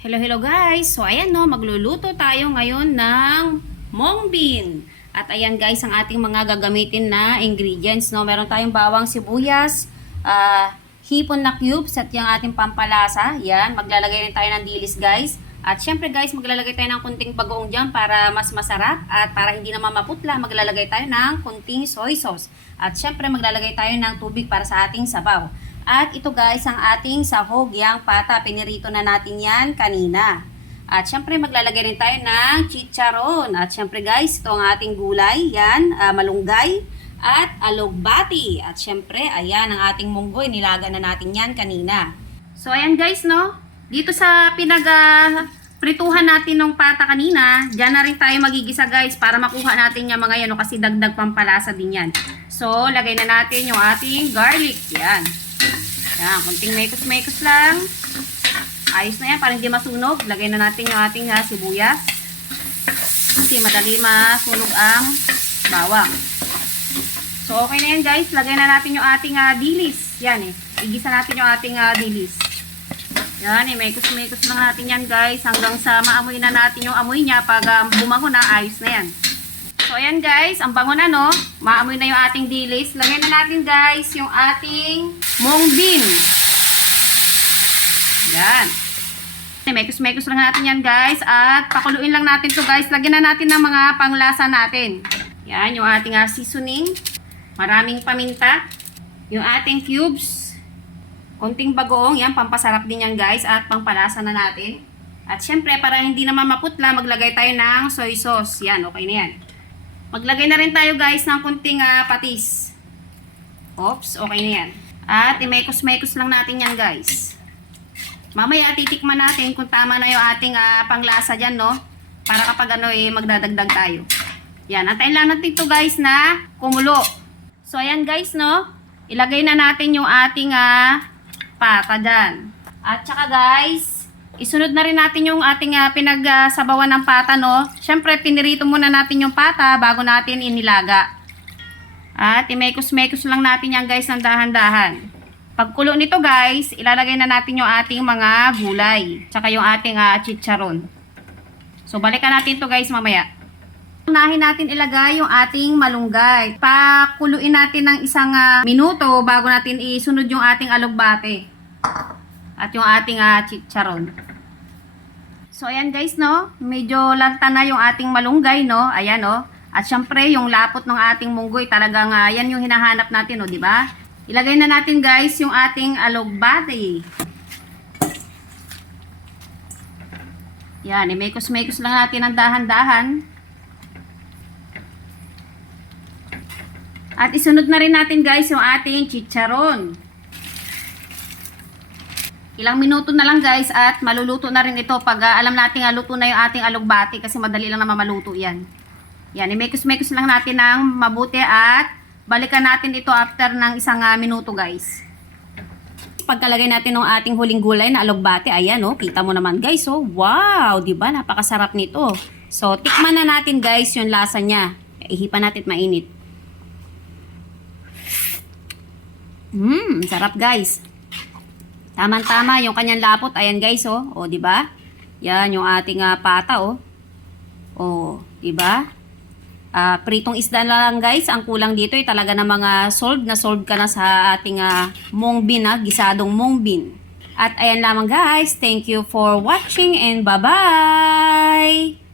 Hello, hello guys! So ayan no, magluluto tayo ngayon ng mung bean. At ayan guys, ang ating mga gagamitin na ingredients no. Meron tayong bawang sibuyas, hipon na cubes at yung ating pampalasa. Yan, maglalagay rin tayo ng dilis guys. At syempre guys, maglalagay tayo ng kunting bagoong dyan para mas masarap. At para hindi naman maputla, maglalagay tayo ng kunting soy sauce. At syempre maglalagay tayo ng tubig para sa ating sabaw. At ito guys, ang ating sahog, yang pata, pinirito na natin yan kanina. At syempre maglalagay rin tayo ng chicharon. At syempre guys, ito ang ating gulay, yan, malunggay at alugbati. At syempre, ayan ang ating munggoy, nilaga na natin yan kanina. So ayan guys no, dito sa prituhan natin ng pata kanina, dyan na rin tayo magigisa guys para makuha natin yung mga yan, kasi dagdag pampalasa din yan. So lagay na natin yung ating garlic, yan. Yan, kunting mekos-mekos lang. Ayos na yan, para hindi masunog. Lagay na natin yung ating sibuyas. Kasi madali masunog ang bawang. So, okay na yan guys. Lagay na natin yung ating dilis. Yan eh. Igisa natin yung ating dilis. Yan eh, mekos-mekos lang natin yan guys. Hanggang sa maamoy na natin yung amoy niya. Pag bumango na, ayos na yan. So, ayan guys, ang bango na no. Maamoy na yung ating dilis. Lagay na natin guys yung ating mung bean. Yan. Mekos-mekos lang natin yan guys. At pakuluin lang natin to guys. Lagyan na natin ng mga panglasa natin. Yan, yung ating seasoning. Maraming paminta. Yung ating cubes. Konting bagoong. Yan, pampasarap din yan guys. At pampalasa na natin. At syempre, para hindi naman maputla, maglagay tayo ng soy sauce. Yan, okay na yan. Maglagay na rin tayo guys ng kunting patis. Oops, okay na yan. At imekos-mekos lang natin yan guys. Mamaya titikman natin kung tama na yung ating panglasa dyan no. Para kapag magdadagdag tayo. Yan, antayin lang natin ito guys na kumulo. So ayan guys no. Ilagay na natin yung ating pata dyan. At saka guys, isunod na rin natin yung ating pinagsabawan ng pata no. Siyempre pinirito muna natin yung pata bago natin inilaga. At imekos-mekos lang natin yan guys ng dahan-dahan. Pagkulo nito guys, ilalagay na natin yung ating mga gulay. Tsaka yung ating chicharon. So balikan natin to guys mamaya. Unahin natin ilagay yung ating malunggay. Pakuluin natin ng isang minuto bago natin isunod yung ating alugbate. At yung ating chicharon. So ayan guys no, medyo lanta na yung ating malunggay no. Ayan no. At syempre yung lapot ng ating munggoy talagang yan yung hinahanap natin no, di ba? Ilagay na natin guys yung ating alugbati. Yan, imekos-mekos lang natin ang dahan-dahan. At isunod na rin natin guys yung ating chicharon. Ilang minuto na lang guys at maluluto na rin ito pag alam natin luto na yung ating alugbati kasi madali lang naman maluto yan. Yan, imekos-mekos lang natin ng mabuti at balikan natin ito after ng isang minuto guys. Pagkalagay natin ng ating huling gulay na alugbati, ayan oh, kita mo naman guys oh. Wow, di ba? Napakasarap nito. So, tikman na natin guys yung lasa niya. Ihipan natin at mainit. Sarap guys. Tama-tama yung kanyang lapot. Ayan guys oh. O, di ba? Yan yung ating pata oh. O, di ba? Pritong isda na lang guys. Ang kulang dito ay talaga na mga solved ka na sa ating mung bean, gisadong mung bean. At ayan lamang guys. Thank you for watching and bye-bye!